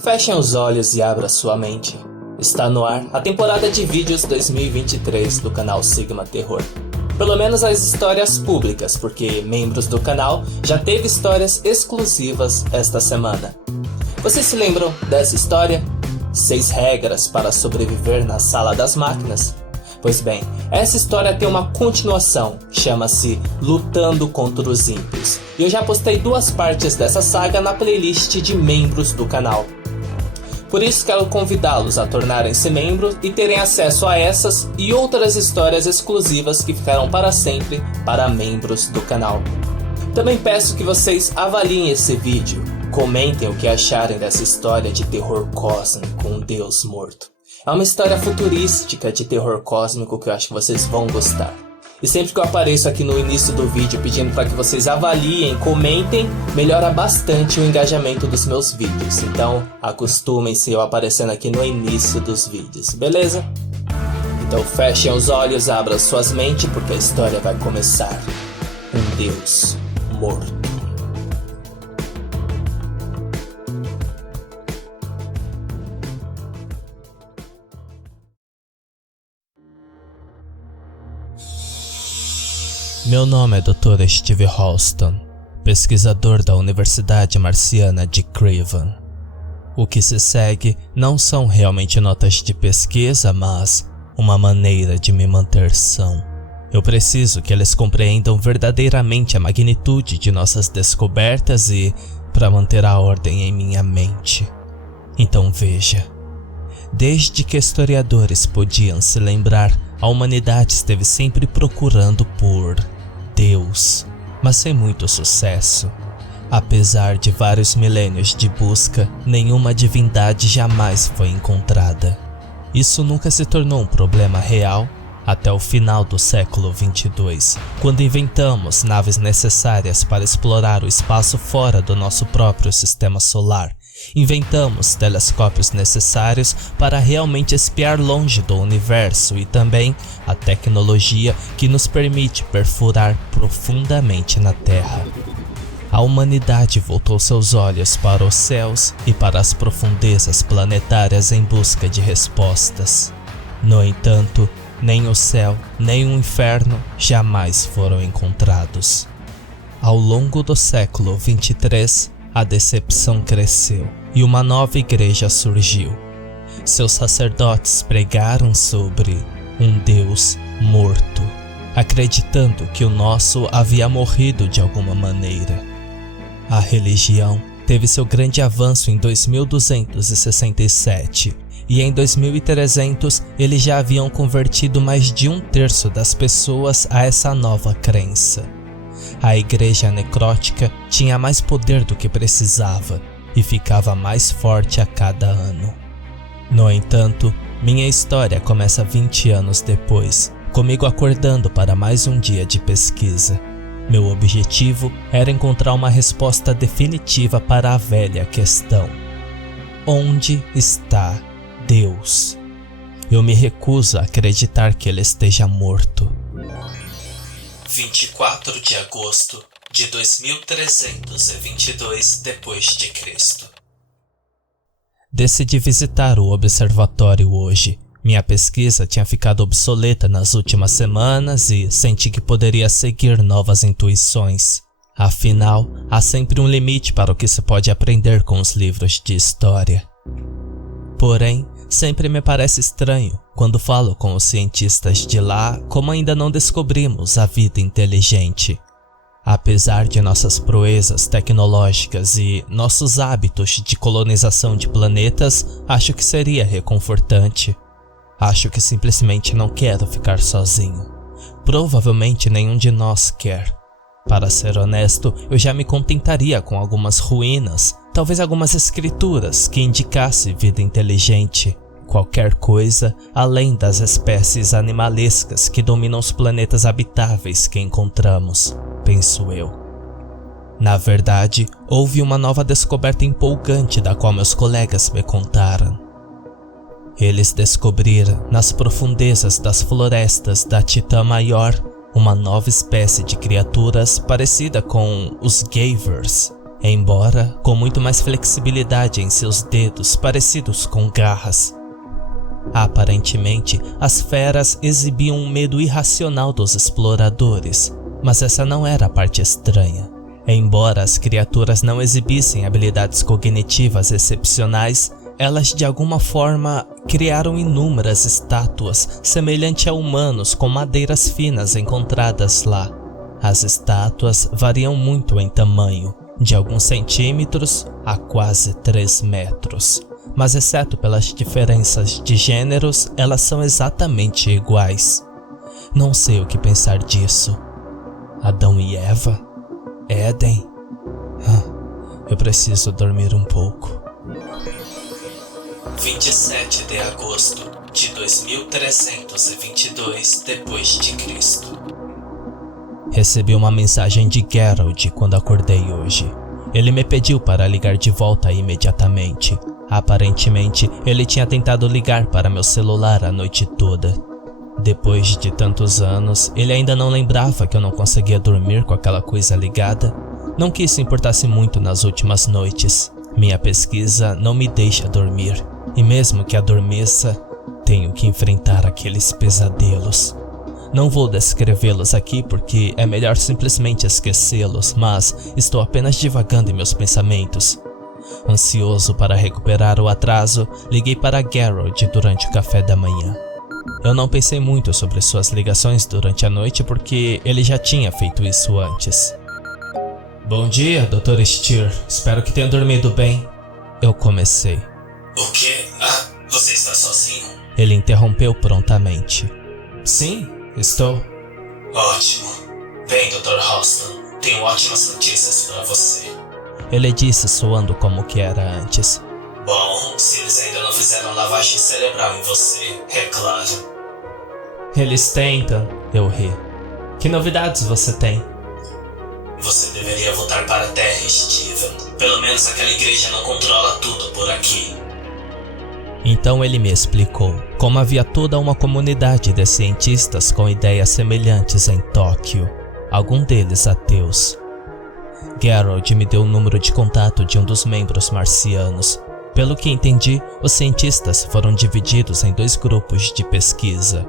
Fechem os olhos e abra sua mente. Está no ar a temporada de vídeos 2023 do canal Sigma Terror. Pelo menos as histórias públicas, porque membros do canal já teve histórias exclusivas esta semana. Vocês se lembram dessa história? 6 regras para sobreviver na sala das máquinas? Pois bem, essa história tem uma continuação, chama-se Lutando contra os Ímpios. E eu já postei 2 partes dessa saga na playlist de membros do canal. Por isso quero convidá-los a tornarem-se membros e terem acesso a essas e outras histórias exclusivas que ficarão para sempre para membros do canal. Também peço que vocês avaliem esse vídeo, comentem o que acharem dessa história de terror cósmico com um deus morto. É uma história futurística de terror cósmico que eu acho que vocês vão gostar. E sempre que eu apareço aqui no início do vídeo pedindo para que vocês avaliem, comentem, melhora bastante o engajamento dos meus vídeos. Então, acostumem-se eu aparecendo aqui no início dos vídeos, beleza? Então fechem os olhos, abram suas mentes, porque a história vai começar. Um deus morto. Meu nome é Dr. Steve Halston, pesquisador da Universidade Marciana de Craven. O que se segue não são realmente notas de pesquisa, mas uma maneira de me manter são. Eu preciso que eles compreendam verdadeiramente a magnitude de nossas descobertas e para manter a ordem em minha mente. Então veja, desde que historiadores podiam se lembrar, a humanidade esteve sempre procurando por Deus, mas sem muito sucesso. Apesar de vários milênios de busca, nenhuma divindade jamais foi encontrada. Isso nunca se tornou um problema real até o final do século 22, quando inventamos naves necessárias para explorar o espaço fora do nosso próprio sistema solar. Inventamos telescópios necessários para realmente espiar longe do universo e também a tecnologia que nos permite perfurar profundamente na Terra. A humanidade voltou seus olhos para os céus e para as profundezas planetárias em busca de respostas. No entanto, nem o céu nem o inferno jamais foram encontrados. Ao longo do século 23, a decepção cresceu e uma nova igreja surgiu. Seus sacerdotes pregaram sobre um Deus morto, acreditando que o nosso havia morrido de alguma maneira. A religião teve seu grande avanço em 2267 e em 2300 eles já haviam convertido mais de 1/3 das pessoas a essa nova crença. A igreja necrótica tinha mais poder do que precisava e ficava mais forte a cada ano. No entanto, minha história começa 20 anos depois, comigo acordando para mais um dia de pesquisa. Meu objetivo era encontrar uma resposta definitiva para a velha questão: onde está Deus? Eu me recuso a acreditar que ele esteja morto. 24 de agosto de 2322 d.C. Decidi visitar o observatório hoje. Minha pesquisa tinha ficado obsoleta nas últimas semanas e senti que poderia seguir novas intuições. Afinal, há sempre um limite para o que se pode aprender com os livros de história. Porém, sempre me parece estranho quando falo com os cientistas de lá como ainda não descobrimos a vida inteligente. Apesar de nossas proezas tecnológicas e nossos hábitos de colonização de planetas, acho que seria reconfortante. Acho que simplesmente não quero ficar sozinho. Provavelmente nenhum de nós quer. Para ser honesto, eu já me contentaria com algumas ruínas, talvez algumas escrituras que indicassem vida inteligente. Qualquer coisa além das espécies animalescas que dominam os planetas habitáveis que encontramos, penso eu. Na verdade, houve uma nova descoberta empolgante da qual meus colegas me contaram. Eles descobriram, nas profundezas das florestas da Titã Maior, uma nova espécie de criaturas parecida com os Gavers. embora com muito mais flexibilidade em seus dedos parecidos com garras. Aparentemente, as feras exibiam um medo irracional dos exploradores, mas essa não era a parte estranha. Embora as criaturas não exibissem habilidades cognitivas excepcionais, elas de alguma forma criaram inúmeras estátuas semelhantes a humanos com madeiras finas encontradas lá. As estátuas variam muito em tamanho, de alguns centímetros a quase 3 metros. Mas exceto pelas diferenças de gêneros, elas são exatamente iguais. Não sei o que pensar disso. Adão e Eva? Éden? Eu preciso dormir um pouco. 27 de agosto de 2322 d.C. Recebi uma mensagem de Geralt quando acordei hoje. Ele me pediu para ligar de volta imediatamente. Aparentemente, ele tinha tentado ligar para meu celular a noite toda. Depois de tantos anos, ele ainda não lembrava que eu não conseguia dormir com aquela coisa ligada. Não que isso importasse muito nas últimas noites. Minha pesquisa não me deixa dormir. E mesmo que adormeça, tenho que enfrentar aqueles pesadelos. Não vou descrevê-los aqui porque é melhor simplesmente esquecê-los, mas estou apenas divagando em meus pensamentos. Ansioso para recuperar o atraso, liguei para Geralt durante o café da manhã. Eu não pensei muito sobre suas ligações durante a noite porque ele já tinha feito isso antes. Bom dia, Dr. Steer. Espero que tenha dormido bem. Eu comecei. O quê? Você está sozinho? Ele interrompeu prontamente. Sim, estou. Ótimo. Bem, Dr. Halston, tenho ótimas notícias para você. Ele disse soando como que era antes. Bom, se eles ainda não fizeram lavagem cerebral em você, é claro. Eles tentam, eu ri. Que novidades você tem? Você deveria voltar para a Terra, Steven. Pelo menos aquela igreja não controla tudo por aqui. Então ele me explicou como havia toda uma comunidade de cientistas com ideias semelhantes em Tóquio, algum deles ateus. Geralt me deu o número de contato de um dos membros marcianos. Pelo que entendi, os cientistas foram divididos em 2 grupos de pesquisa.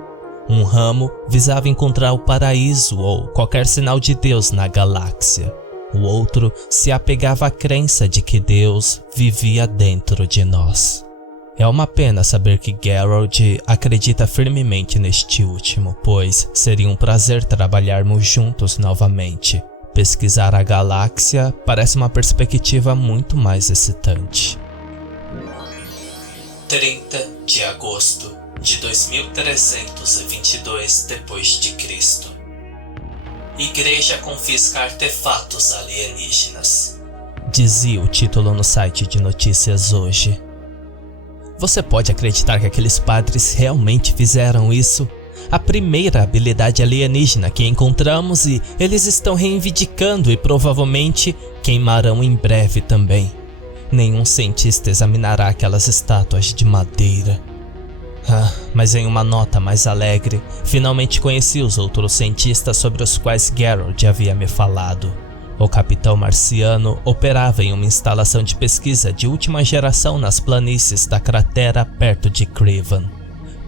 Um ramo visava encontrar o paraíso ou qualquer sinal de Deus na galáxia. O outro se apegava à crença de que Deus vivia dentro de nós. É uma pena saber que Geralt acredita firmemente neste último, pois seria um prazer trabalharmos juntos novamente. Pesquisar a galáxia parece uma perspectiva muito mais excitante. 30 de agosto de 2322 d.C. Igreja confisca artefatos alienígenas. Dizia o título no site de notícias hoje. Você pode acreditar que aqueles padres realmente fizeram isso? A primeira habilidade alienígena que encontramos e eles estão reivindicando e provavelmente queimarão em breve também. Nenhum cientista examinará aquelas estátuas de madeira. Mas em uma nota mais alegre, finalmente conheci os outros cientistas sobre os quais Geralt havia me falado. O capitão marciano operava em uma instalação de pesquisa de última geração nas planícies da cratera perto de Craven.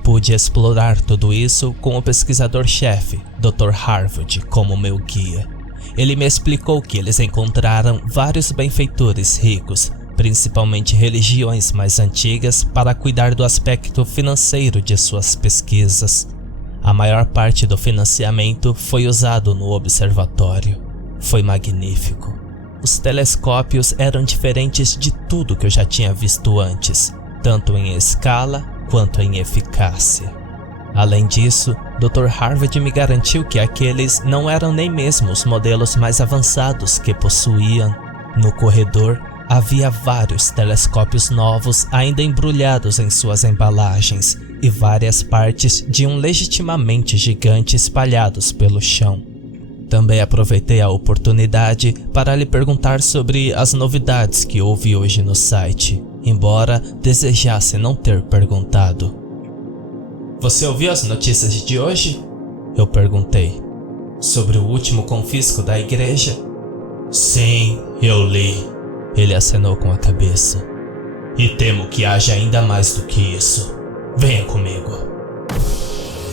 Pude explorar tudo isso com o pesquisador-chefe, Dr. Harwood, como meu guia. Ele me explicou que eles encontraram vários benfeitores ricos, principalmente religiões mais antigas, para cuidar do aspecto financeiro de suas pesquisas. A maior parte do financiamento foi usado no observatório. Foi magnífico. Os telescópios eram diferentes de tudo que eu já tinha visto antes, tanto em escala quanto em eficácia. Além disso, Dr. Harwood me garantiu que aqueles não eram nem mesmo os modelos mais avançados que possuíam. No corredor, havia vários telescópios novos ainda embrulhados em suas embalagens e várias partes de um legitimamente gigante espalhados pelo chão. Também aproveitei a oportunidade para lhe perguntar sobre as novidades que houve hoje no site, embora desejasse não ter perguntado. Você ouviu as notícias de hoje? Eu perguntei. Sobre o último confisco da igreja? Sim, eu li. Ele acenou com a cabeça. E temo que haja ainda mais do que isso. Venha comigo.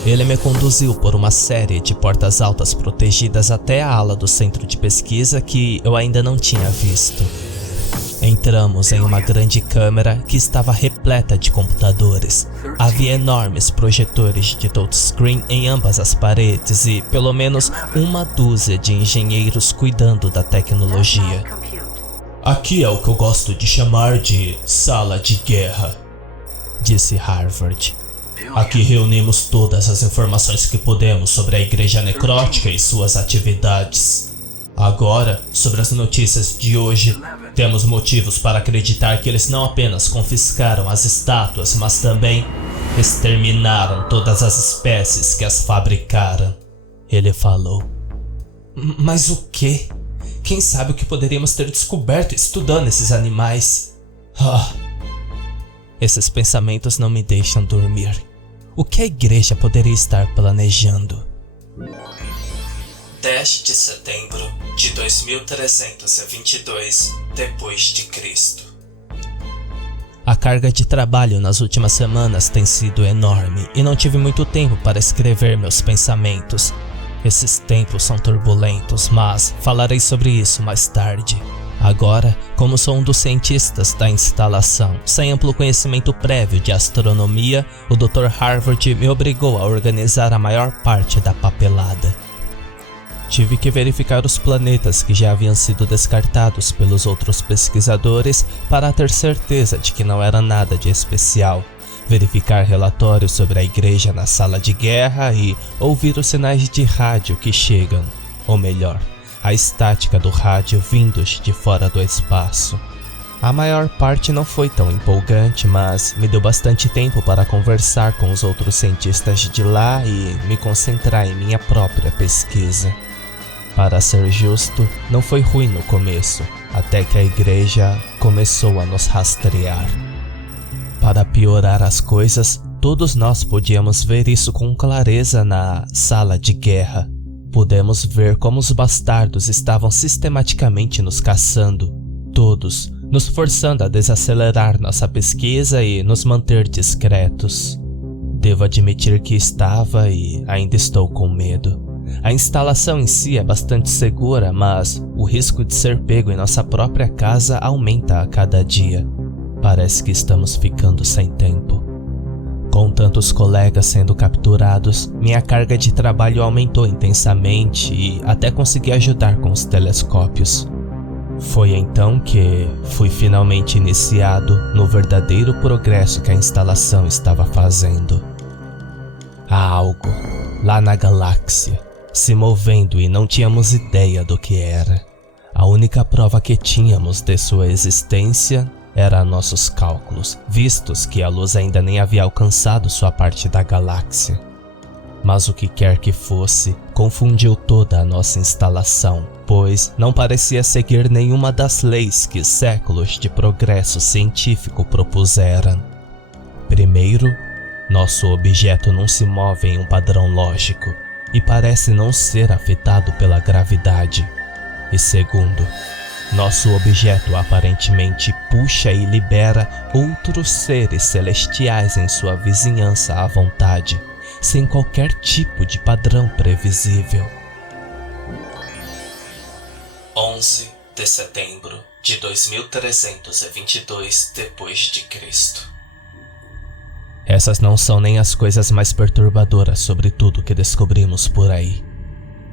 Ele me conduziu por uma série de portas altas protegidas até a ala do centro de pesquisa que eu ainda não tinha visto. Entramos em uma grande câmara que estava repleta de computadores. Havia enormes projetores de touchscreen em ambas as paredes e pelo menos uma dúzia de engenheiros cuidando da tecnologia. Aqui é o que eu gosto de chamar de sala de guerra, disse Harvard. Aqui reunimos todas as informações que podemos sobre a Igreja Necrótica e suas atividades. Agora, sobre as notícias de hoje, temos motivos para acreditar que eles não apenas confiscaram as estátuas, mas também exterminaram todas as espécies que as fabricaram. Ele falou. Mas o quê? Quem sabe o que poderíamos ter descoberto estudando esses animais? Esses pensamentos não me deixam dormir. O que a igreja poderia estar planejando? 10 de setembro de 2322 depois de Cristo. A carga de trabalho nas últimas semanas tem sido enorme e não tive muito tempo para escrever meus pensamentos. Esses tempos são turbulentos, mas falarei sobre isso mais tarde. Agora, como sou um dos cientistas da instalação, sem amplo conhecimento prévio de astronomia, o Dr. Harvard me obrigou a organizar a maior parte da papelada. Tive que verificar os planetas que já haviam sido descartados pelos outros pesquisadores para ter certeza de que não era nada de especial, verificar relatórios sobre a igreja na sala de guerra e ouvir os sinais de rádio que chegam, ou melhor, a estática do rádio vindos de fora do espaço. A maior parte não foi tão empolgante, mas me deu bastante tempo para conversar com os outros cientistas de lá e me concentrar em minha própria pesquisa. Para ser justo, não foi ruim no começo, até que a igreja começou a nos rastrear. Para piorar as coisas, todos nós podíamos ver isso com clareza na sala de guerra. Pudemos ver como os bastardos estavam sistematicamente nos caçando, todos, nos forçando a desacelerar nossa pesquisa e nos manter discretos. Devo admitir que estava e ainda estou com medo. A instalação em si é bastante segura, mas o risco de ser pego em nossa própria casa aumenta a cada dia. Parece que estamos ficando sem tempo. Com tantos colegas sendo capturados, minha carga de trabalho aumentou intensamente e até consegui ajudar com os telescópios. Foi então que fui finalmente iniciado no verdadeiro progresso que a instalação estava fazendo. Há algo lá na galáxia se movendo e não tínhamos ideia do que era. A única prova que tínhamos de sua existência era nossos cálculos, vistos que a luz ainda nem havia alcançado sua parte da galáxia. Mas o que quer que fosse, confundiu toda a nossa instalação, pois não parecia seguir nenhuma das leis que séculos de progresso científico propuseram. Primeiro, nosso objeto não se move em um padrão lógico e parece não ser afetado pela gravidade. E segundo, nosso objeto aparentemente puxa e libera outros seres celestiais em sua vizinhança à vontade, sem qualquer tipo de padrão previsível. 11 de setembro de 2322 depois de Cristo. Essas não são nem as coisas mais perturbadoras sobre tudo que descobrimos por aí.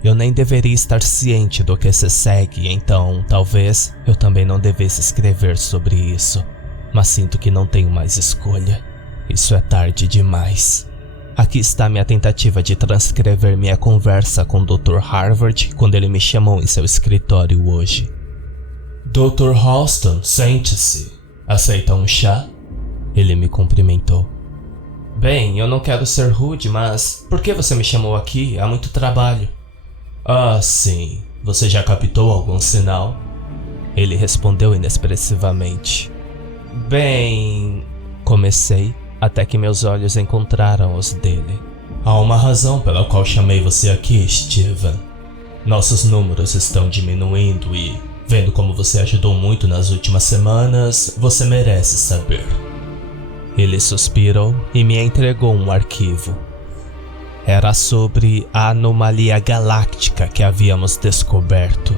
Eu nem deveria estar ciente do que se segue, então talvez eu também não devesse escrever sobre isso. Mas sinto que não tenho mais escolha. Isso é tarde demais. Aqui está minha tentativa de transcrever minha conversa com o Dr. Harvard quando ele me chamou em seu escritório hoje. Dr. Halston, sente-se. Aceita um chá? Ele me cumprimentou. Bem, eu não quero ser rude, mas por que você me chamou aqui? Há muito trabalho. Ah, sim. Você já captou algum sinal? Ele respondeu inexpressivamente. Bem... Comecei, até que meus olhos encontraram os dele. Há uma razão pela qual chamei você aqui, Steven. Nossos números estão diminuindo e Vendo como você ajudou muito nas últimas semanas, você merece saber. Ele suspirou e me entregou um arquivo. Era sobre a anomalia galáctica que havíamos descoberto.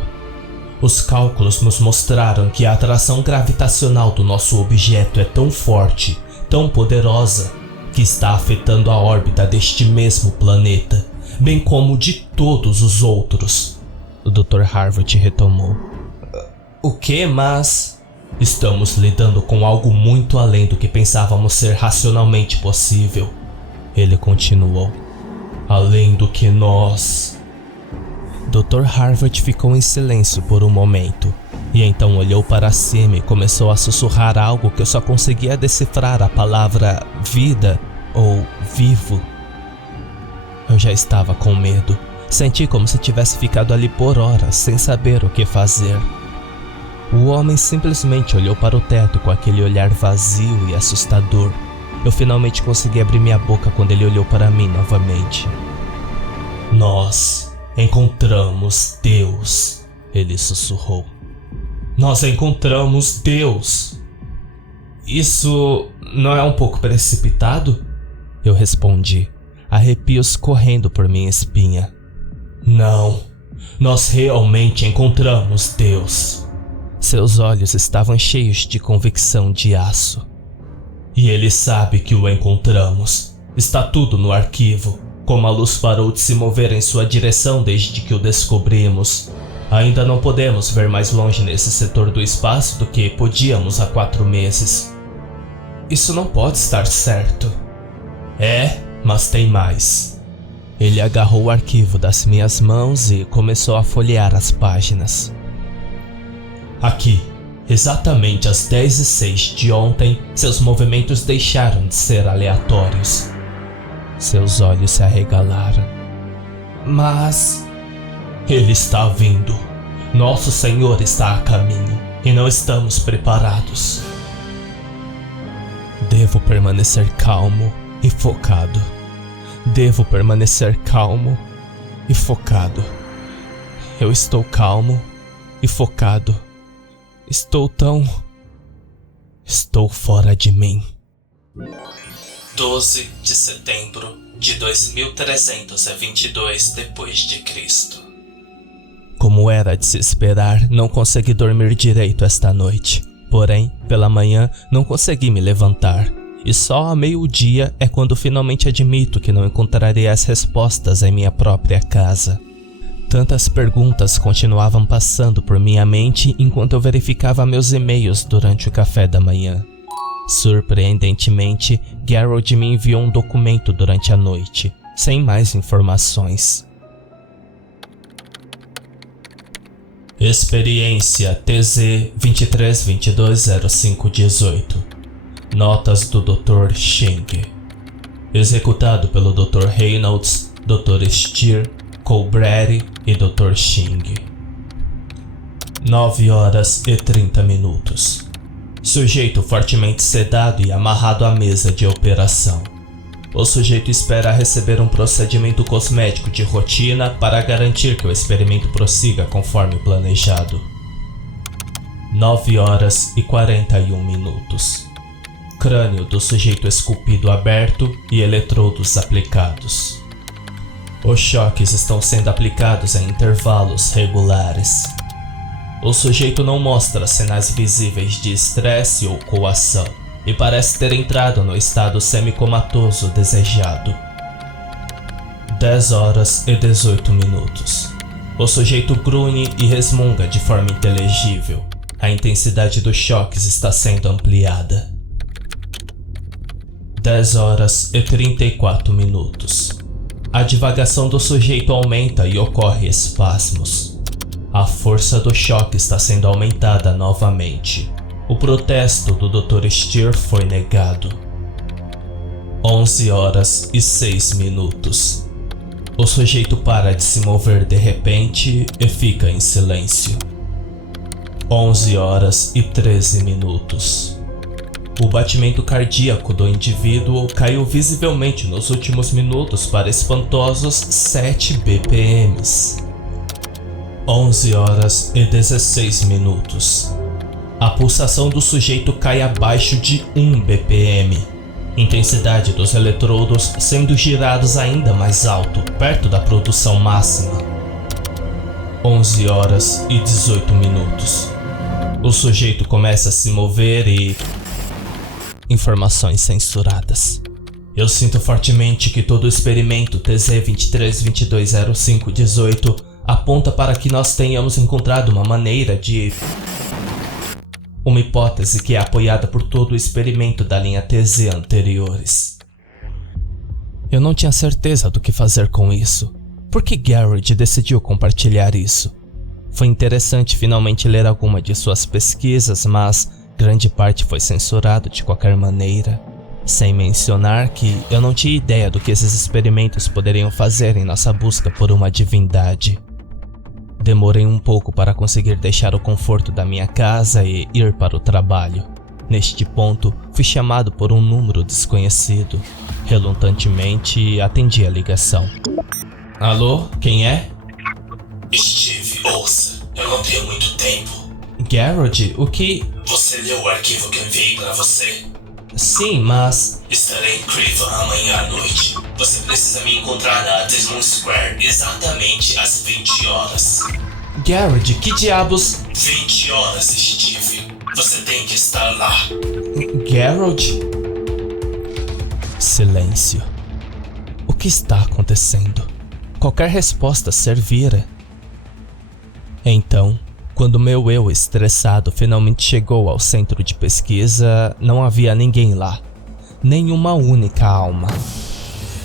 Os cálculos nos mostraram que a atração gravitacional do nosso objeto é tão forte, tão poderosa, que está afetando a órbita deste mesmo planeta, bem como de todos os outros. O Dr. Harvard retomou. O que, mas? Estamos lidando com algo muito além do que pensávamos ser racionalmente possível. Ele continuou. Além do que nós... Dr. Harvard ficou em silêncio por um momento, e então olhou para cima e começou a sussurrar algo que eu só conseguia decifrar a palavra vida ou vivo. Eu já estava com medo. Senti como se tivesse ficado ali por horas, sem saber o que fazer. O homem simplesmente olhou para o teto com aquele olhar vazio e assustador. Eu finalmente consegui abrir minha boca quando ele olhou para mim novamente. Nós encontramos Deus, ele sussurrou. Nós encontramos Deus. Isso não é um pouco precipitado? Eu respondi, arrepios correndo por minha espinha. Não, nós realmente encontramos Deus. Seus olhos estavam cheios de convicção de aço. E ele sabe que o encontramos. Está tudo no arquivo. Como a luz parou de se mover em sua direção desde que o descobrimos. Ainda não podemos ver mais longe nesse setor do espaço do que podíamos há 4 meses. Isso não pode estar certo. É, mas tem mais. Ele agarrou o arquivo das minhas mãos e começou a folhear as páginas. Aqui, exatamente às 10h06 de ontem, seus movimentos deixaram de ser aleatórios. Seus olhos se arregalaram. Mas... ele está vindo. Nosso Senhor está a caminho e não estamos preparados. Devo permanecer calmo e focado. Devo permanecer calmo e focado. Eu estou calmo e focado. Estou fora de mim. 12 de setembro de 2322 d.C. Como era de se esperar, não consegui dormir direito esta noite. Porém, pela manhã, não consegui me levantar. E só a meio-dia é quando finalmente admito que não encontrarei as respostas em minha própria casa. Tantas perguntas continuavam passando por minha mente enquanto eu verificava meus e-mails durante o café da manhã. Surpreendentemente, Gerald me enviou um documento durante a noite, sem mais informações. Experiência TZ 23220518. Notas do Dr. Shing. Executado pelo Dr. Reynolds, Dr. Steer, Colbrary e Dr. Shing. 9h30. Sujeito fortemente sedado e amarrado à mesa de operação. O sujeito espera receber um procedimento cosmético de rotina para garantir que o experimento prossiga conforme planejado. 9h41. Crânio do sujeito esculpido aberto e eletrodos aplicados. Os choques estão sendo aplicados em intervalos regulares. O sujeito não mostra sinais visíveis de estresse ou coação e parece ter entrado no estado semicomatoso desejado. 10h18. O sujeito grunhe e resmunga de forma inteligível. A intensidade dos choques está sendo ampliada. 10h34. A divagação do sujeito aumenta e ocorre espasmos. A força do choque está sendo aumentada novamente. O protesto do Dr. Steer foi negado. 11h06. O sujeito para de se mover de repente e fica em silêncio. 11h13. O batimento cardíaco do indivíduo caiu visivelmente nos últimos minutos para espantosos 7 BPMs. 11h16. A pulsação do sujeito cai abaixo de 1 BPM. Intensidade dos eletrodos sendo girados ainda mais alto, perto da produção máxima. 11h18. O sujeito começa a se mover e... Informações censuradas. Eu sinto fortemente que todo o experimento TZ23220518 aponta para que nós tenhamos encontrado uma maneira de... Uma hipótese que é apoiada por todo o experimento da linha TZ anteriores. Eu não tinha certeza do que fazer com isso. Por que Garrett decidiu compartilhar isso? Foi interessante finalmente ler alguma de suas pesquisas, mas grande parte foi censurado de qualquer maneira. Sem mencionar que eu não tinha ideia do que esses experimentos poderiam fazer em nossa busca por uma divindade. Demorei um pouco para conseguir deixar o conforto da minha casa e ir para o trabalho. Neste ponto, fui chamado por um número desconhecido. Relutantemente, atendi a ligação. Alô, quem é? Steve, ouça, eu não tenho muito tempo. Garrett, o que... Você leu o arquivo que eu enviei pra você? Sim, mas... Estarei em Cleveland amanhã à noite. Você precisa me encontrar na Desmond Square exatamente às 20h. Garrett, que diabos... 20h, Steve. Você tem que estar lá. Garrett? Silêncio. O que está acontecendo? Qualquer resposta servira. Então, quando meu eu estressado finalmente chegou ao centro de pesquisa, não havia ninguém lá. Nem uma única alma.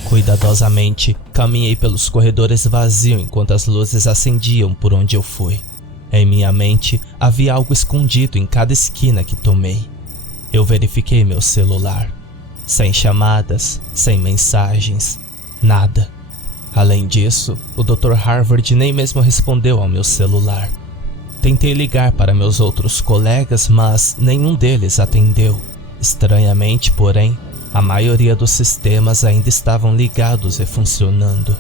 Cuidadosamente, caminhei pelos corredores vazios enquanto as luzes acendiam por onde eu fui. Em minha mente, havia algo escondido em cada esquina que tomei. Eu verifiquei meu celular. Sem chamadas, sem mensagens, nada. Além disso, o Dr. Harvard nem mesmo respondeu ao meu celular. Tentei ligar para meus outros colegas, mas nenhum deles atendeu. Estranhamente, porém, a maioria dos sistemas ainda estavam ligados e funcionando.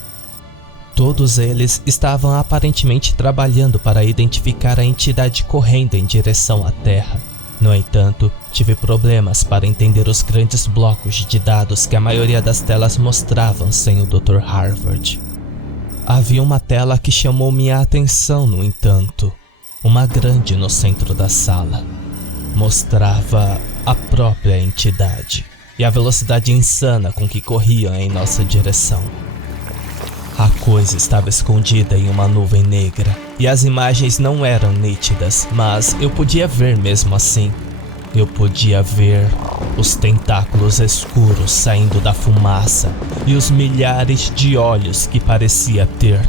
Todos eles estavam aparentemente trabalhando para identificar a entidade correndo em direção à Terra. No entanto, tive problemas para entender os grandes blocos de dados que a maioria das telas mostravam sem o Dr. Harvard. Havia uma tela que chamou minha atenção, no entanto. Uma grande no centro da sala. Mostrava a própria entidade e a velocidade insana com que corriam em nossa direção. A coisa estava escondida em uma nuvem negra e as imagens não eram nítidas, mas eu podia ver mesmo assim. Eu podia ver os tentáculos escuros saindo da fumaça e os milhares de olhos que parecia ter.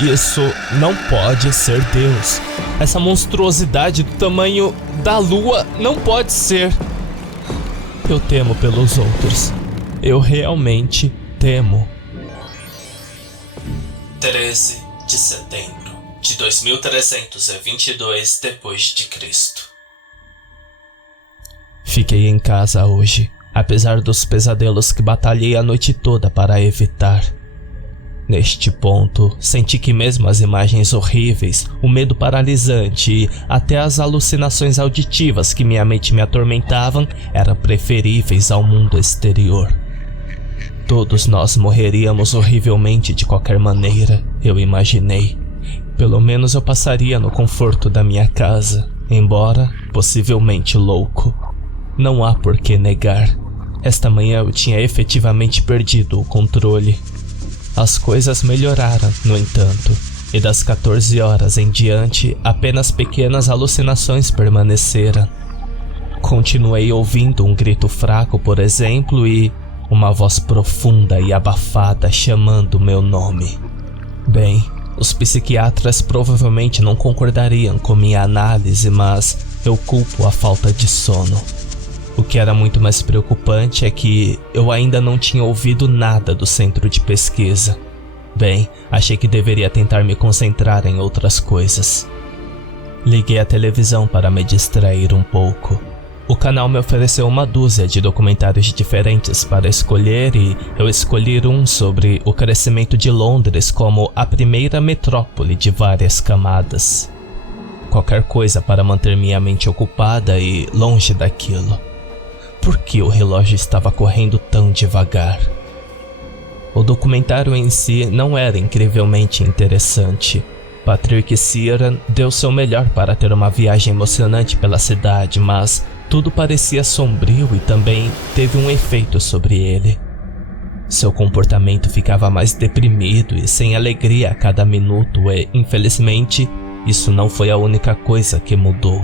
Isso não pode ser Deus. Essa monstruosidade do tamanho da lua não pode ser. Eu temo pelos outros. Eu realmente temo. 13 de setembro de 2322 d.C. Fiquei em casa hoje, apesar dos pesadelos que batalhei a noite toda para evitar. Neste ponto, senti que mesmo as imagens horríveis, o medo paralisante e até as alucinações auditivas que minha mente me atormentavam eram preferíveis ao mundo exterior. Todos nós morreríamos horrivelmente de qualquer maneira, eu imaginei. Pelo menos eu passaria no conforto da minha casa, embora possivelmente louco. Não há por que negar. Esta manhã eu tinha efetivamente perdido o controle. As coisas melhoraram, no entanto, e das 14 horas em diante, apenas pequenas alucinações permaneceram. Continuei ouvindo um grito fraco, por exemplo, e uma voz profunda e abafada chamando meu nome. Bem, os psiquiatras provavelmente não concordariam com minha análise, mas eu culpo a falta de sono. O que era muito mais preocupante é que eu ainda não tinha ouvido nada do centro de pesquisa. Bem, achei que deveria tentar me concentrar em outras coisas. Liguei a televisão para me distrair um pouco. O canal me ofereceu uma dúzia de documentários diferentes para escolher e eu escolhi um sobre o crescimento de Londres como a primeira metrópole de várias camadas. Qualquer coisa para manter minha mente ocupada e longe daquilo. Por que o relógio estava correndo tão devagar? O documentário em si não era incrivelmente interessante. Patrick Sheeran deu seu melhor para ter uma viagem emocionante pela cidade, mas tudo parecia sombrio e também teve um efeito sobre ele. Seu comportamento ficava mais deprimido e sem alegria a cada minuto e, infelizmente, isso não foi a única coisa que mudou.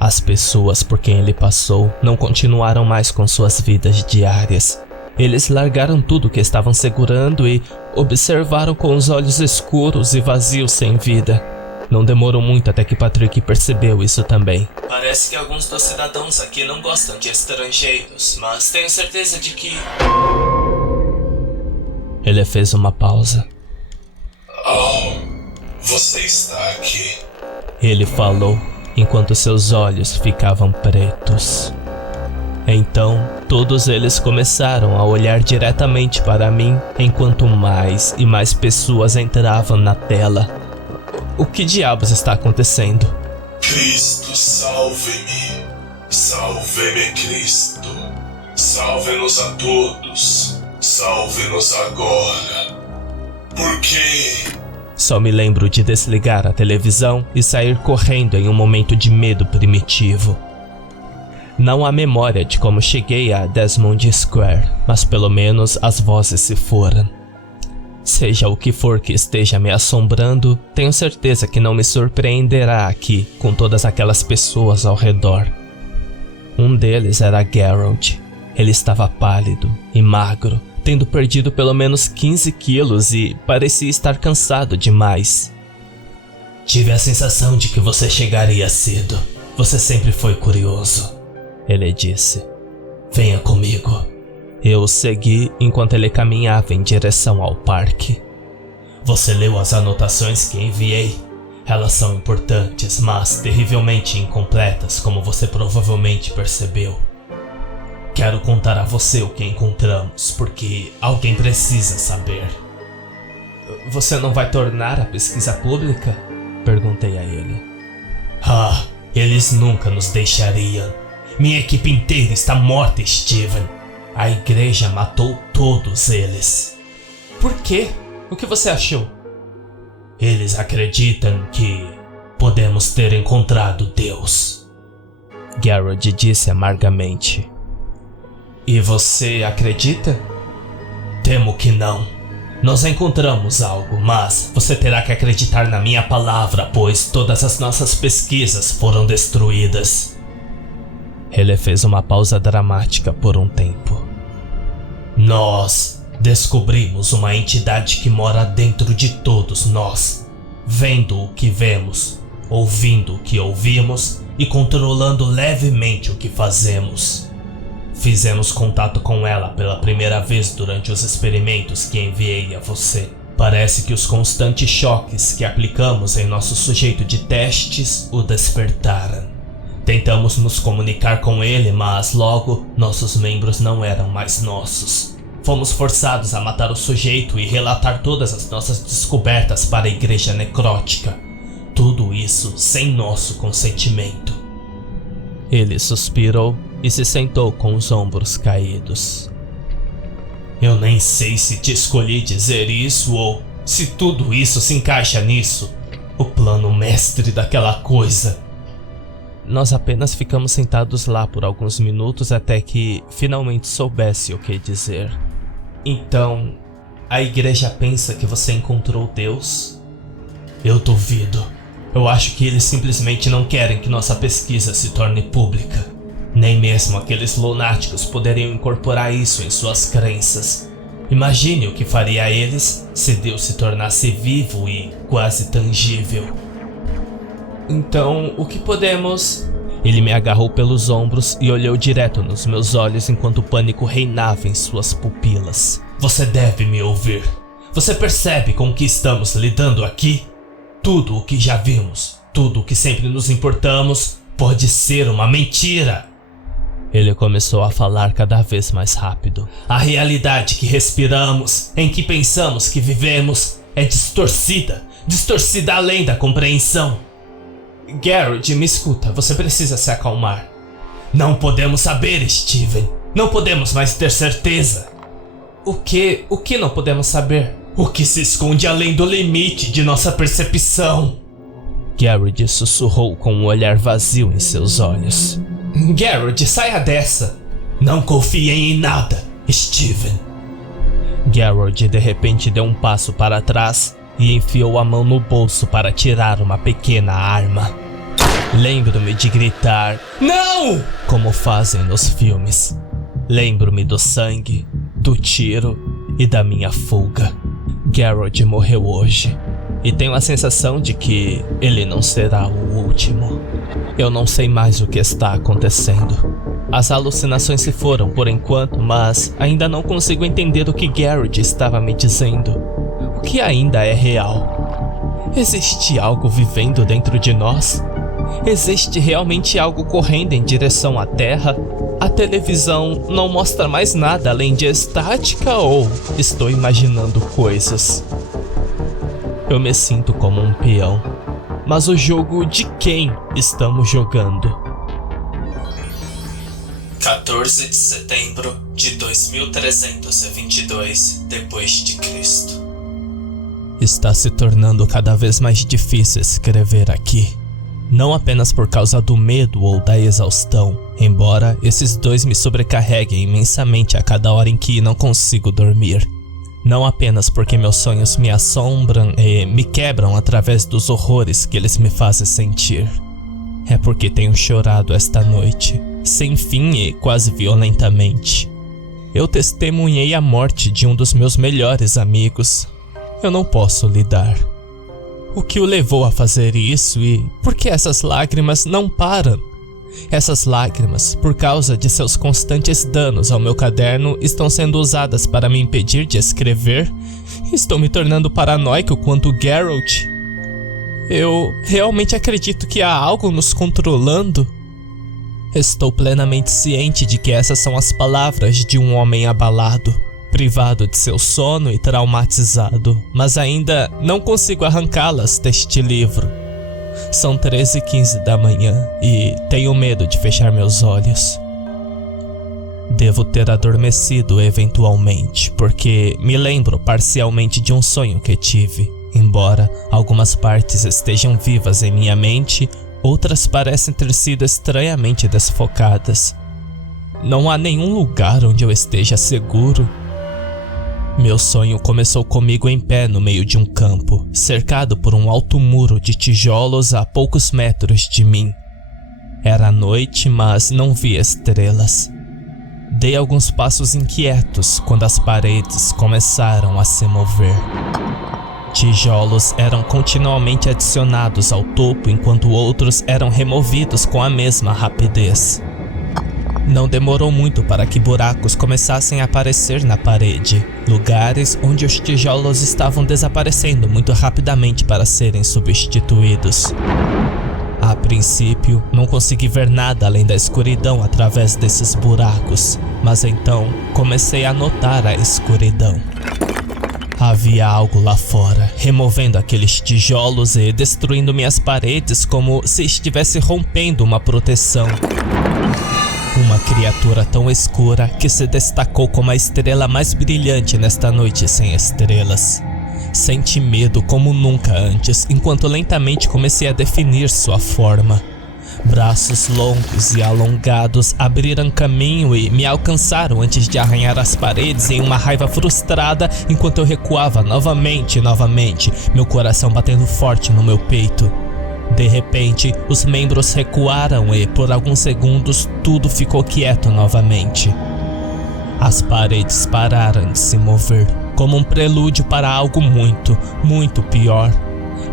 As pessoas por quem ele passou não continuaram mais com suas vidas diárias. Eles largaram tudo que estavam segurando e observaram com os olhos escuros e vazios sem vida. Não demorou muito até que Patrick percebeu isso também. Parece que alguns dos cidadãos aqui não gostam de estrangeiros, mas tenho certeza de que... Ele fez uma pausa. Oh, você está aqui. Ele falou, enquanto seus olhos ficavam pretos. Então, todos eles começaram a olhar diretamente para mim, enquanto mais e mais pessoas entravam na tela. O que diabos está acontecendo? Cristo, salve-me. Salve-me, Cristo. Salve-nos a todos. Salve-nos agora. Por quê? Só me lembro de desligar a televisão e sair correndo em um momento de medo primitivo. Não há memória de como cheguei a Desmond Square, mas pelo menos as vozes se foram. Seja o que for que esteja me assombrando, tenho certeza que não me surpreenderá aqui com todas aquelas pessoas ao redor. Um deles era Geralt. Ele estava pálido e magro, tendo perdido pelo menos 15 quilos e parecia estar cansado demais. Tive a sensação de que você chegaria cedo. Você sempre foi curioso. Ele disse. Venha comigo. Eu o segui enquanto ele caminhava em direção ao parque. Você leu as anotações que enviei? Elas são importantes, mas terrivelmente incompletas, como você provavelmente percebeu. Quero contar a você o que encontramos, porque alguém precisa saber. Você não vai tornar a pesquisa pública? Perguntei a ele. Ah, eles nunca nos deixariam. Minha equipe inteira está morta, Steven. A igreja matou todos eles. Por quê? O que você achou? Eles acreditam que podemos ter encontrado Deus. Geralt disse amargamente. E você acredita? Temo que não. Nós encontramos algo, mas você terá que acreditar na minha palavra, pois todas as nossas pesquisas foram destruídas. Ele fez uma pausa dramática por um tempo. Nós descobrimos uma entidade que mora dentro de todos nós, vendo o que vemos, ouvindo o que ouvimos e controlando levemente o que fazemos. Fizemos contato com ela pela primeira vez durante os experimentos que enviei a você. Parece que os constantes choques que aplicamos em nosso sujeito de testes o despertaram. Tentamos nos comunicar com ele, mas logo nossos membros não eram mais nossos. Fomos forçados a matar o sujeito e relatar todas as nossas descobertas para a igreja necrótica. Tudo isso sem nosso consentimento. Ele suspirou e se sentou com os ombros caídos. Eu nem sei se te escolhi dizer isso ou se tudo isso se encaixa nisso. O plano mestre daquela coisa. Nós apenas ficamos sentados lá por alguns minutos até que finalmente soubesse o que dizer. Então, a igreja pensa que você encontrou Deus? Eu duvido. Eu acho que eles simplesmente não querem que nossa pesquisa se torne pública. Nem mesmo aqueles lunáticos poderiam incorporar isso em suas crenças. Imagine o que faria a eles se Deus se tornasse vivo e quase tangível. Então, o que podemos... Ele me agarrou pelos ombros e olhou direto nos meus olhos enquanto o pânico reinava em suas pupilas. Você deve me ouvir. Você percebe com o que estamos lidando aqui? Tudo o que já vimos, tudo o que sempre nos importamos, pode ser uma mentira. Ele começou a falar cada vez mais rápido. A realidade que respiramos, em que pensamos que vivemos, é distorcida além da compreensão. Garrett, me escuta, você precisa se acalmar. Não podemos saber, Steven. Não podemos mais ter certeza. O que não podemos saber? O que se esconde além do limite de nossa percepção. Garrett sussurrou com um olhar vazio em seus olhos. Garrett, saia dessa. Não confiem em nada, Steven. Garrett de repente deu um passo para trás e enfiou a mão no bolso para tirar uma pequena arma. Lembro-me de gritar "Não!", como fazem nos filmes. Lembro-me do sangue, do tiro e da minha fuga. Garrett morreu hoje e tenho a sensação de que ele não será o último. Eu não sei mais o que está acontecendo. As alucinações se foram por enquanto, mas ainda não consigo entender o que Garrett estava me dizendo. O que ainda é real? Existe algo vivendo dentro de nós? Existe realmente algo correndo em direção à Terra? A televisão não mostra mais nada além de estática ou estou imaginando coisas? Eu me sinto como um peão. Mas o jogo de quem estamos jogando? 14 de setembro de 2322 d.C. Está se tornando cada vez mais difícil escrever aqui. Não apenas por causa do medo ou da exaustão, embora esses dois me sobrecarreguem imensamente a cada hora em que não consigo dormir. Não apenas porque meus sonhos me assombram e me quebram através dos horrores que eles me fazem sentir. É porque tenho chorado esta noite, sem fim e quase violentamente. Eu testemunhei a morte de um dos meus melhores amigos. Eu não posso lidar. O que o levou a fazer isso e por que essas lágrimas não param? Essas lágrimas, por causa de seus constantes danos ao meu caderno, estão sendo usadas para me impedir de escrever? Estou me tornando paranoico quanto Garrett. Eu realmente acredito que há algo nos controlando? Estou plenamente ciente de que essas são as palavras de um homem abalado, privado de seu sono e traumatizado, mas ainda não consigo arrancá-las deste livro. São 13h15 da manhã e tenho medo de fechar meus olhos. Devo ter adormecido eventualmente, porque me lembro parcialmente de um sonho que tive. Embora algumas partes estejam vivas em minha mente, outras parecem ter sido estranhamente desfocadas. Não há nenhum lugar onde eu esteja seguro. Meu sonho começou comigo em pé no meio de um campo, cercado por um alto muro de tijolos a poucos metros de mim. Era noite, mas não vi estrelas. Dei alguns passos inquietos quando as paredes começaram a se mover. Tijolos eram continuamente adicionados ao topo enquanto outros eram removidos com a mesma rapidez. Não demorou muito para que buracos começassem a aparecer na parede, lugares onde os tijolos estavam desaparecendo muito rapidamente para serem substituídos. A princípio, não consegui ver nada além da escuridão através desses buracos, mas então comecei a notar a escuridão. Havia algo lá fora, removendo aqueles tijolos e destruindo minhas paredes como se estivesse rompendo uma proteção. Uma criatura tão escura que se destacou como a estrela mais brilhante nesta noite sem estrelas. Senti medo como nunca antes, enquanto lentamente comecei a definir sua forma. Braços longos e alongados abriram caminho e me alcançaram antes de arranhar as paredes em uma raiva frustrada enquanto eu recuava novamente, meu coração batendo forte no meu peito. De repente, os membros recuaram e, por alguns segundos, tudo ficou quieto novamente. As paredes pararam de se mover, como um prelúdio para algo muito, muito pior.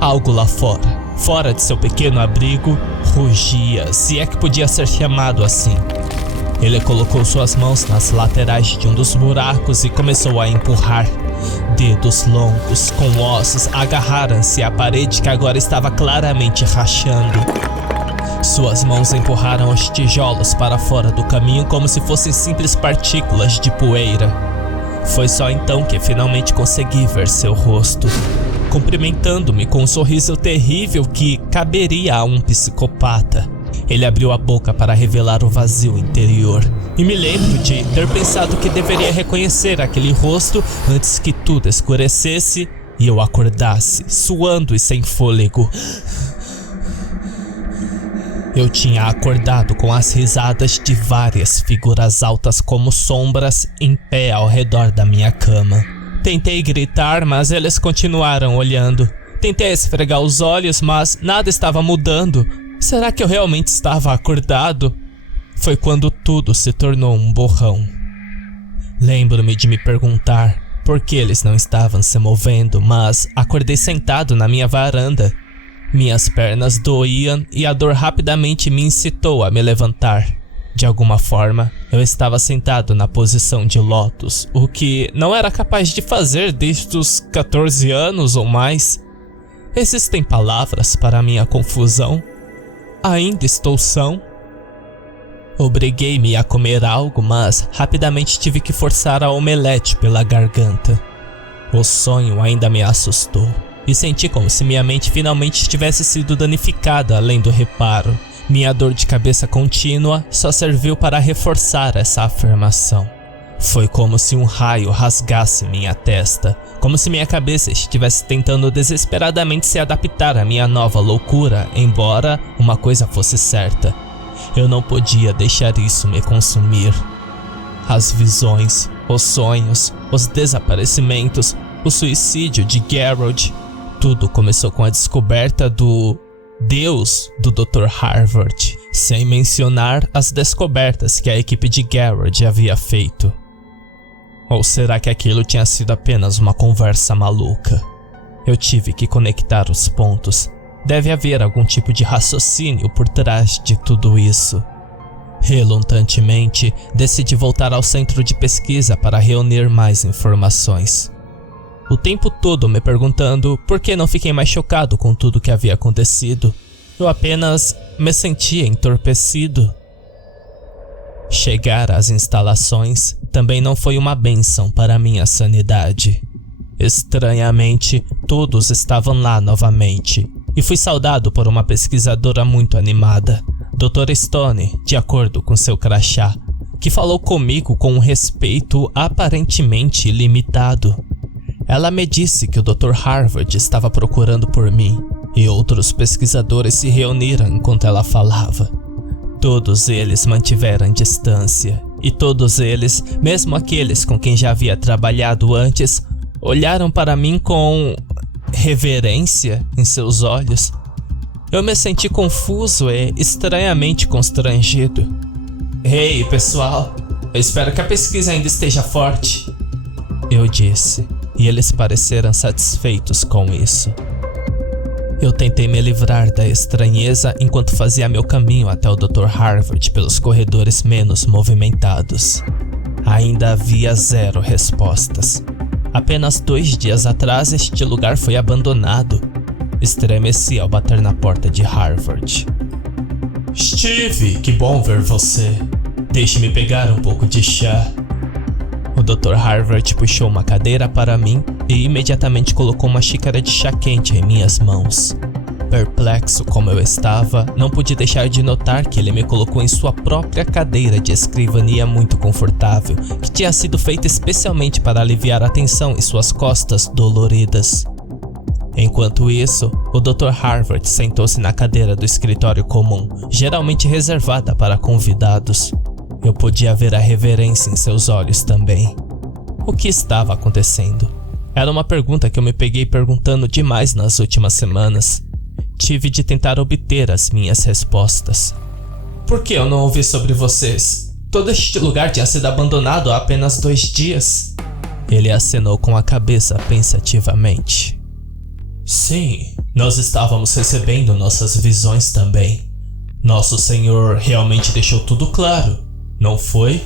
Algo lá fora de seu pequeno abrigo, rugia, se é que podia ser chamado assim. Ele colocou suas mãos nas laterais de um dos buracos e começou a empurrar. Dedos longos, com ossos, agarraram-se à parede que agora estava claramente rachando. Suas mãos empurraram os tijolos para fora do caminho como se fossem simples partículas de poeira. Foi só então que finalmente consegui ver seu rosto, cumprimentando-me com um sorriso terrível que caberia a um psicopata. Ele abriu a boca para revelar o vazio interior, e me lembro de ter pensado que deveria reconhecer aquele rosto antes que tudo escurecesse e eu acordasse, suando e sem fôlego. Eu tinha acordado com as risadas de várias figuras altas como sombras em pé ao redor da minha cama. Tentei gritar, mas eles continuaram olhando. Tentei esfregar os olhos, mas nada estava mudando. Será que eu realmente estava acordado? Foi quando tudo se tornou um borrão. Lembro-me de me perguntar por que eles não estavam se movendo, mas acordei sentado na minha varanda. Minhas pernas doíam e a dor rapidamente me incitou a me levantar. De alguma forma, eu estava sentado na posição de lótus, o que não era capaz de fazer desde os 14 anos ou mais. Existem palavras para minha confusão? Ainda estou são? Obriguei-me a comer algo, mas rapidamente tive que forçar a omelete pela garganta. O sonho ainda me assustou, e senti como se minha mente finalmente tivesse sido danificada além do reparo. Minha dor de cabeça contínua só serviu para reforçar essa afirmação. Foi como se um raio rasgasse minha testa, como se minha cabeça estivesse tentando desesperadamente se adaptar à minha nova loucura, embora uma coisa fosse certa: eu não podia deixar isso me consumir. As visões, os sonhos, os desaparecimentos, o suicídio de Geralt, tudo começou com a descoberta do Deus do Dr. Harvard, sem mencionar as descobertas que a equipe de Geralt havia feito. Ou será que aquilo tinha sido apenas uma conversa maluca? Eu tive que conectar os pontos. Deve haver algum tipo de raciocínio por trás de tudo isso. Relutantemente, decidi voltar ao centro de pesquisa para reunir mais informações. O tempo todo me perguntando por que não fiquei mais chocado com tudo que havia acontecido. Eu apenas me sentia entorpecido. Chegar às instalações também não foi uma bênção para minha sanidade. Estranhamente, todos estavam lá novamente, e fui saudado por uma pesquisadora muito animada, Dra. Stone, de acordo com seu crachá, que falou comigo com um respeito aparentemente ilimitado. Ela me disse que o Dr. Harvard estava procurando por mim, e outros pesquisadores se reuniram enquanto ela falava. Todos eles mantiveram distância, e todos eles, mesmo aqueles com quem já havia trabalhado antes, olharam para mim com reverência em seus olhos. Eu me senti confuso e estranhamente constrangido. Ei, pessoal, eu espero que a pesquisa ainda esteja forte, eu disse, e eles pareceram satisfeitos com isso. Eu tentei me livrar da estranheza enquanto fazia meu caminho até o Dr. Harvard pelos corredores menos movimentados. Ainda havia 0 respostas. Apenas 2 dias atrás este lugar foi abandonado. Estremeci ao bater na porta de Harvard. Steve, que bom ver você. Deixe-me pegar um pouco de chá. O Dr. Harvard puxou uma cadeira para mim e imediatamente colocou uma xícara de chá quente em minhas mãos. Perplexo como eu estava, não pude deixar de notar que ele me colocou em sua própria cadeira de escrivania muito confortável, que tinha sido feita especialmente para aliviar a tensão em suas costas doloridas. Enquanto isso, o Dr. Harvard sentou-se na cadeira do escritório comum, geralmente reservada para convidados. Eu podia ver a reverência em seus olhos também. O que estava acontecendo? Era uma pergunta que eu me peguei perguntando demais nas últimas semanas. Tive de tentar obter as minhas respostas. Por que eu não ouvi sobre vocês? Todo este lugar tinha sido abandonado há apenas 2 dias. Ele acenou com a cabeça pensativamente. Sim, nós estávamos recebendo nossas visões também. Nosso Senhor realmente deixou tudo claro, não foi?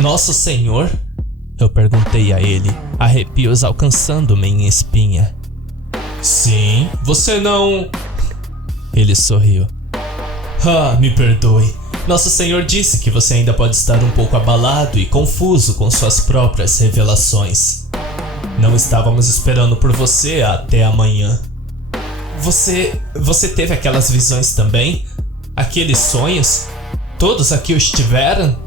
Nosso Senhor? Eu perguntei a ele, arrepios alcançando-me em espinha. Sim, você não... Ele sorriu. Me perdoe. Nosso Senhor disse que você ainda pode estar um pouco abalado e confuso com suas próprias revelações. Não estávamos esperando por você até amanhã. Você teve aquelas visões também? Aqueles sonhos? Todos aqui os tiveram?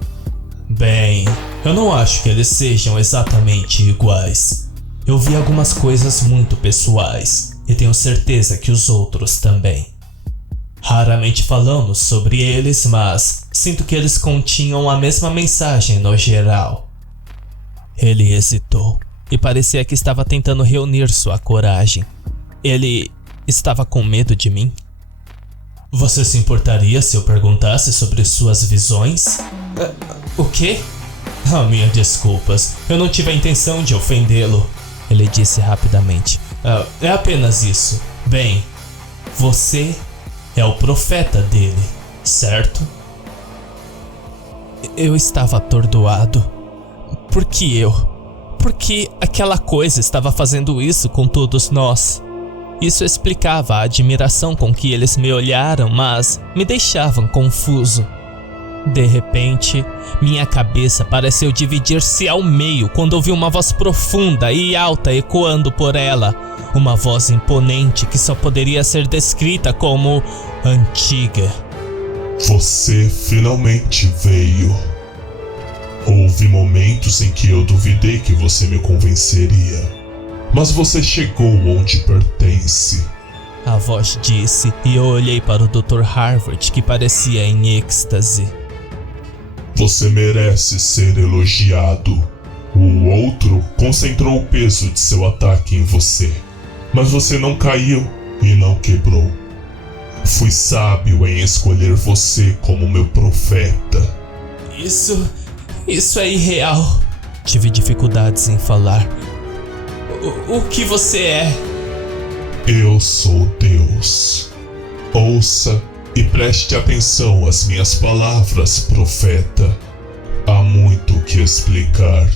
Bem, eu não acho que eles sejam exatamente iguais. Eu vi algumas coisas muito pessoais e tenho certeza que os outros também. Raramente falamos sobre eles, mas sinto que eles continham a mesma mensagem no geral. Ele hesitou e parecia que estava tentando reunir sua coragem. Ele estava com medo de mim? Você se importaria se eu perguntasse sobre suas visões? O quê? Minhas desculpas. Eu não tive a intenção de ofendê-lo. Ele disse rapidamente. É apenas isso. Bem, você é o profeta dele, certo? Eu estava atordoado. Por que eu? Por que aquela coisa estava fazendo isso com todos nós? Isso explicava a admiração com que eles me olharam, mas me deixavam confuso. De repente, minha cabeça pareceu dividir-se ao meio quando ouvi uma voz profunda e alta ecoando por ela. Uma voz imponente que só poderia ser descrita como antiga. Você finalmente veio. Houve momentos em que eu duvidei que você me convenceria. Mas você chegou onde pertence. A voz disse e eu olhei para o Dr. Harvard, que parecia em êxtase. Você merece ser elogiado. O outro concentrou o peso de seu ataque em você. Mas você não caiu e não quebrou. Fui sábio em escolher você como meu profeta. Isso é irreal. Tive dificuldades em falar. O que você é? Eu sou Deus. Ouça e preste atenção às minhas palavras, profeta. Há muito o que explicar.